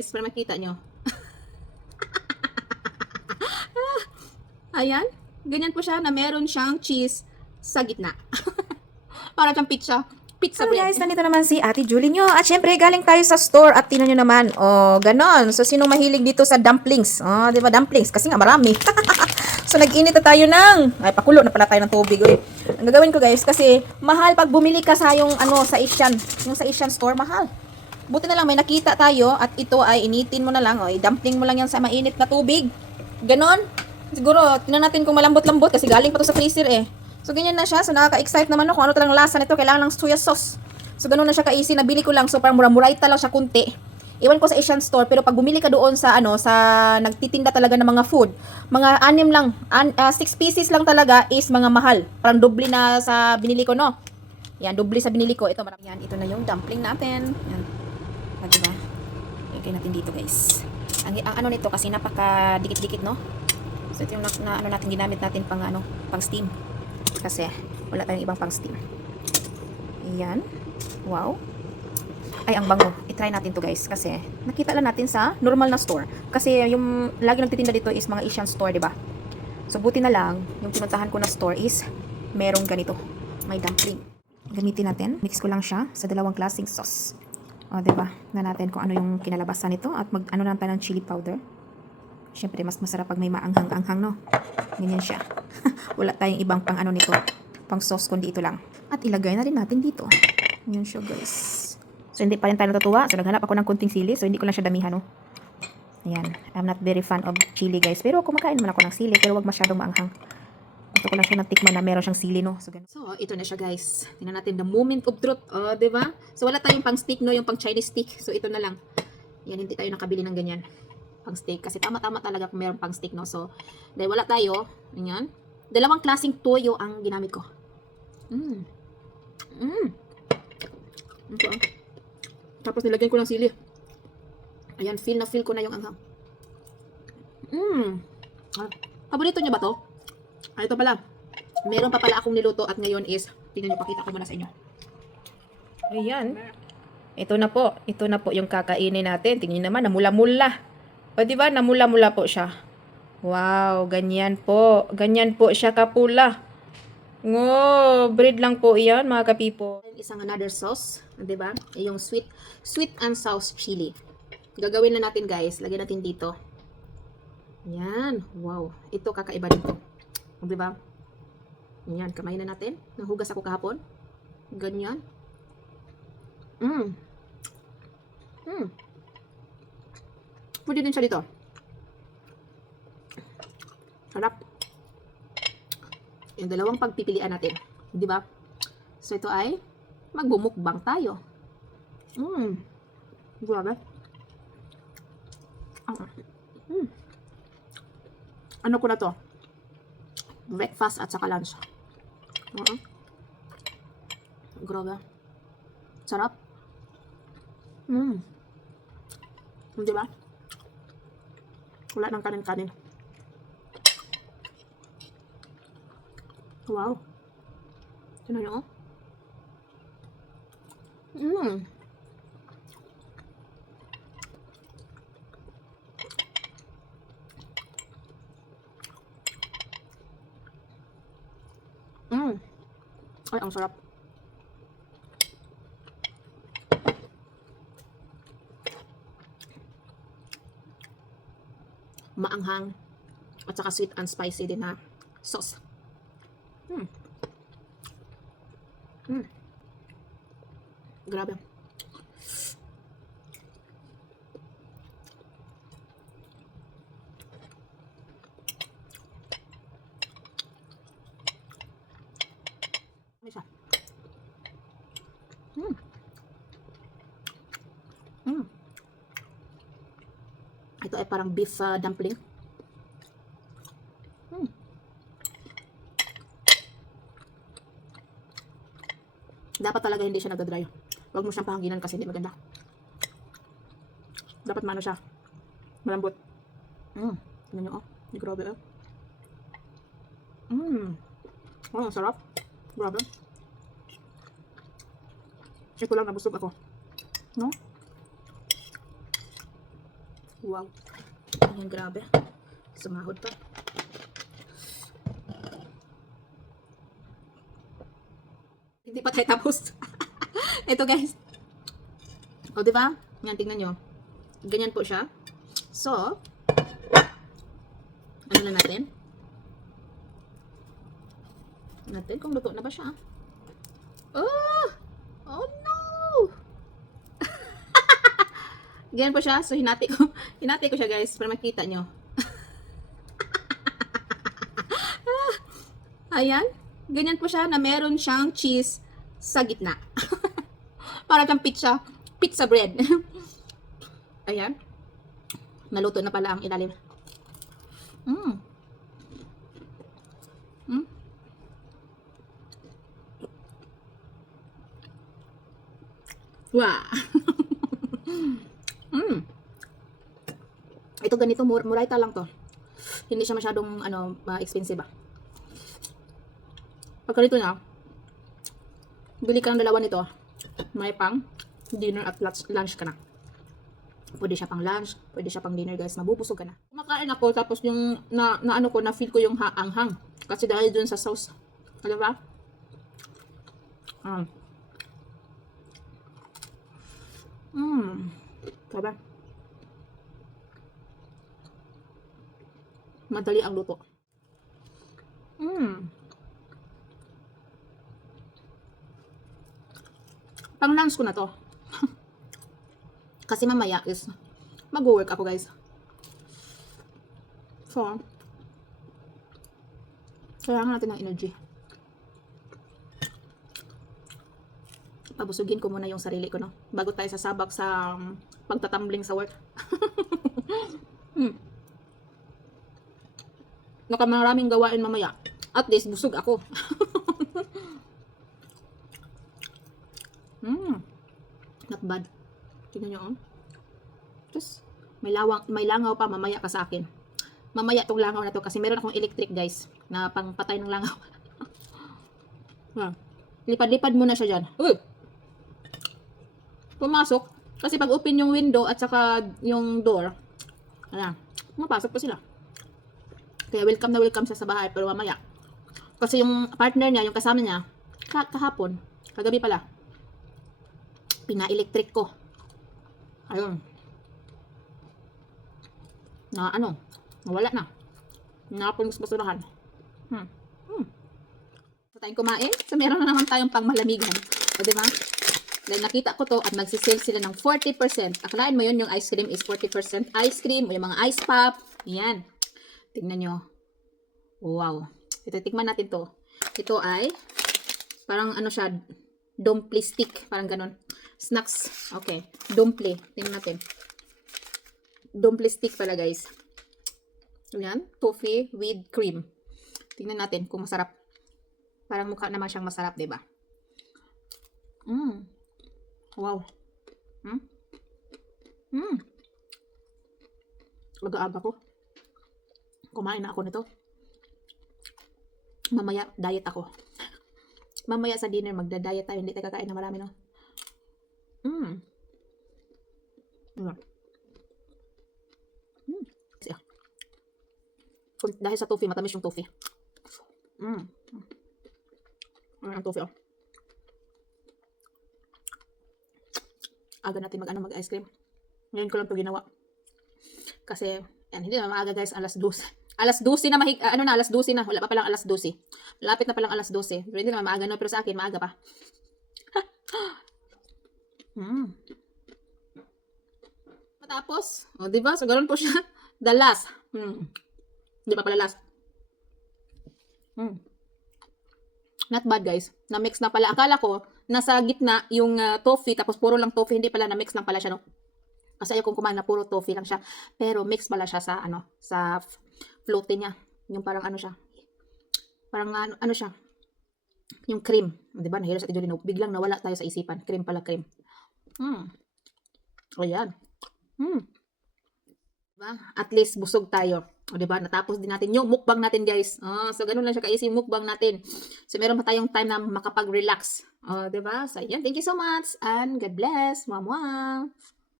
guys, para makita nyo. Ayan. Ganyan po siya na meron siyang cheese sa gitna. Para siyang pizza. Pizza So bread. guys, nandito naman si Ate Julie nyo. At syempre, galing tayo sa store at tinan nyo naman. Oh, ganon. So, sinong mahilig dito sa dumplings? Oh, di ba dumplings? Kasi nga marami. So, nag-init na tayo ng... Ay, pakulo na pala tayo ng tubig. Uy. Ang gagawin ko guys, kasi mahal pag bumili ka sa yung ano, sa Asian. Yung sa Asian store, mahal. Buti na lang, may nakita tayo at ito ay initin mo na lang. O, i-dumpling mo lang yan sa mainit na tubig. Ganon. Siguro, tingnan natin kung malambot-lambot kasi galing pa to sa freezer eh. So, ganyan na siya. So, nakaka-excite naman ako kung ano talagang lasa nito. Kailangan ng soya sauce. So, ganun na siya ka-easy. Nabili ko lang. So, parang mura-murayta lang siya kunti. Iwan ko sa Asian store. Pero pag bumili ka doon sa, ano, sa nagtitinda talaga ng mga food, mga 6 lang, 6 pieces lang talaga is mga mahal. Parang doble na sa binili ko, no? Yan, doble sa binili ko. Ito, marami yan. Ito na yung dumpling natin. Yan. Diba? Ilagay natin dito, guys. Ang ano nito kasi napaka dikit-dikit, no? So, ito yung ano natin, ginamit natin pang, ano, pang steam. Kasi wala tayong ibang pang steam. Ayan. Wow. Ay, ang bango. I-try natin to guys. Kasi nakita lang natin sa normal na store. Kasi yung lagi nagtitinda dito is mga Asian store, diba? So, buti na lang, yung pinuntahan ko na store is merong ganito. May dumpling. Gamitin natin. Mix ko lang siya sa dalawang klaseng sauce. O, diba? Na natin kung ano yung kinalabasan nito. At ano lang tayo ng chili powder. Siyempre, mas masarap pag may maanghang-anghang, no? Ganyan siya. Wala tayong ibang pang ano nito. Pang sauce, kundi ito lang. At ilagay na rin natin dito. Ganyan siya, guys. So, hindi pa rin tayo natutuwa. So, naghanap ako ng kunting sili. So, hindi ko lang siya damihan, no? Ayan. I'm not very fan of chili, guys. Pero kumakain naman ako ng sili. Pero wag masyadong maanghang. Gusto ko lang siya natikman na meron siyang sili, no? So, ganun. So, ito na siya guys. Tingnan natin the moment of truth. Oh, di ba? So, wala tayong pang stick, no? Yung pang Chinese stick. So, ito na lang. Yan, hindi tayo nakabili ng ganyan. Pang stick. Kasi tama-tama talaga kung meron pang stick, no? So, dahil wala tayo. Ganyan. Dalawang klaseng toyo ang ginamit ko. Okay. Tapos nilagyan ko ng sili. Ayan, feel na feel ko na yung anghang. Paborito niyo ba to? Ah, ito pala. Meron pa pala akong niluto at ngayon is, tingnan niyo, pakita ko muna sa inyo. Ayan. Ito na po. Ito na po yung kakainin natin. Tingnan naman, namula-mula. O, diba? Namula-mula po siya. Wow, ganyan po. Ganyan po siya kapula. Bread lang po iyan, mga kapipo. Isang another sauce, 'di ba? Yung sweet and sauce chili. Gagawin na natin, guys. Lagyan natin dito. Yan. Wow. Ito kakaiba dito. 'Di ba? Yan, kamay na natin. Nahugas ako kahapon. Ganyan. Pwede din siya dito. Sarap. Yung dalawang pagpipilian natin. Di ba? So, ito ay magbumukbang tayo. Grabe. Ano ko na to? Breakfast at saka lunch. Grabe. Sarap. Di ba? Wala ng kanin-kanin. Wow. Tignan nyo, oh. Ay, ang sarap. Maanghang. At saka sweet and spicy din na sauce. Grabe. Ano siya? Ito ay parang beef dumpling. Dapat talaga hindi siya nagdadry. Huwag mo siyang pahanginan kasi hindi maganda. Dapat mano siya. Malambot. Tignan nyo, oh. Grabe, oh. Oh, ang sarap. Grabe. Ito lang, nabusog ako. No? Wow. Ayan, grabe. Sumahod pa. Hindi pa tayo tapos. Ito guys. O, diba? Yan, tingnan nyo. Ganyan po siya. So, ano na natin? Natin kung luto na ba siya. Oh! Oh no! Ganyan po siya. So, hinati ko siya guys para makita nyo. Ayan. Ganyan po siya na meron siyang cheese sa gitna. Para siyang pizza bread. Ayan. Naluto na pala ang ilalim. Mm. Mm. Wow. Mm. Ito ganito, murayta lang to. Hindi siya masyadong expensive ba. Pagka nito na, bili ka ng dalawa nito. May pang dinner at lunch ka na. Pwede siya pang lunch, pwede siya pang dinner guys. Mabubusog ka na. Kumakain ako tapos yung na feel ko yung anghang. Kasi dahil dun sa sauce. Ano ba? Diba? Madali ang luto. Pang lunch ko na to. Kasi mamaya is mag-work ako guys. So, kailangan natin ng energy. Pabusugin ko muna yung sarili ko, no? Bago tayo sasabak sa pagtatumbling sa work. Nakamaraming gawain mamaya. At least, busog ako. Not bad. Tingnan nyo, oh. Just, may langaw pa, mamaya ka sa akin. Mamaya tong langaw na to kasi meron akong electric guys na pangpatay ng langaw. Lipad-lipad muna siya dyan. Uy! Pumasok. Kasi pag open yung window at saka yung door, ayan, mapasok pa sila. Kaya welcome na welcome siya sa bahay pero mamaya. Kasi yung partner niya, yung kasama niya, kahapon, kagabi pala, pina-electric ko. Ayun. Nawala na. Napon sa basurahan. So tayong kumain. So meron na naman tayong pang malamigan. O diba? Dahil nakita ko to at magsisale sila ng 40%. Akalain mo yun, yung ice cream is 40% ice cream o yung mga ice pop. Yan. Tingnan nyo. Wow. Ito, tikman natin to. Ito ay parang siya, dumpling stick. Parang ganon. Snacks. Okay. Dumpling. Tingnan natin. Dumpling stick pala guys. Yan. Toffee with cream. Tingnan natin kung masarap. Parang mukha naman siyang masarap, diba? Wow. Aga-aga ko. Kumain na ako nito. Mamaya, diet ako. Mamaya sa dinner, magda-diet tayo. Hindi tayo kakain na marami, no? Dahil sa toffee, matamis yung toffee. Ang toffee, oh. Aga natin mag-ice cream. Ngayon ko lang ito ginawa. Kasi, yan, hindi na maaga guys, alas 12. Alas 12 na alas 12 na. Wala pa palang alas 12. Lapit na palang alas 12. Pero hindi naman maaga, no? Pero sa akin, maaga pa. Matapos, o diba? So, ganoon po siya. The last. Hindi pa pala last. Not bad guys. Na-mix na pala. Akala ko, nasa gitna yung toffee, tapos puro lang toffee. Hindi pala, na-mix lang pala siya, no? Kasi ayaw kong kumain na puro toffee lang siya. Pero mix pala siya sa, sa floaty niya. Yung parang siya. Parang siya. Yung cream. Diba? Nahilo sa Tijolino. Biglang nawala tayo sa isipan. Cream pala, cream. O yan. Diba? At least busog tayo. O diba? Natapos din natin yung mukbang natin guys. So ganun lang siya ka-easy yung mukbang natin. So meron pa tayong time na makapag-relax. O diba? So yan. Thank you so much. And God bless. Mwah mwah.